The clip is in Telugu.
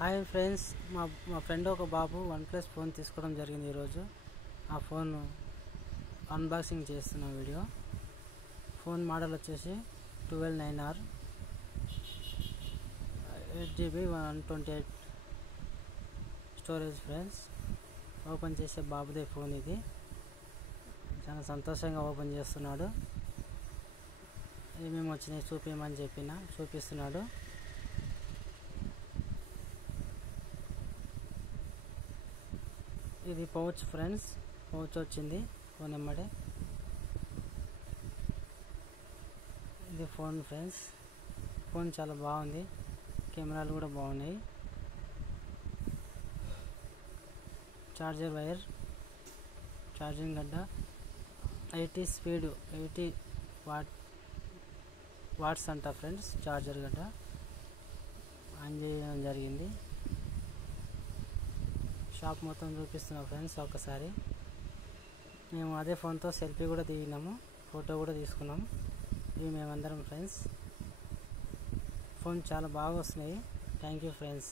హాయ్ ఫ్రెండ్స్, మా ఫ్రెండ్ ఒక బాబు OnePlus ఫోన్ తీసుకోవడం జరిగింది. ఈరోజు ఆ ఫోన్ అన్బాక్సింగ్ చేస్తున్న వీడియో. ఫోన్ మోడల్ వచ్చేసి 12/9R 8GB 128 storage. Friends, open చేసే బాబుదే ఫోన్ ఇది. చాలా సంతోషంగా ఓపెన్ చేస్తున్నాడు. ఏమేమి వచ్చినాయి చూపించమని చూపిస్తున్నాడు. ఇది పౌచ్ ఫ్రెండ్స్, పౌచ్ వచ్చింది ఫోన్ ఎమ్మడే. ఇది ఫోన్ ఫ్రెండ్స్, ఫోన్ చాలా బాగుంది, కెమెరాలు కూడా బాగున్నాయి. చార్జర్ వైర్, ఛార్జింగ్ గడ్డ, 80 స్పీడ్ 80 వాట్స్ అంట ఫ్రెండ్స్. చార్జర్ గడ్డ ఆన్ చేయడం జరిగింది. షాప్ మొత్తం చూపిస్తున్నా ఫ్రెండ్స్. ఒకసారి మేము అదే ఫోన్తో సెల్ఫీ కూడా దిగినాము, ఫోటో కూడా తీసుకున్నాం. ఇవి మేమందరం ఫ్రెండ్స్. ఫోన్ చాలా బాగా వస్తున్నాయి. Thank you friends.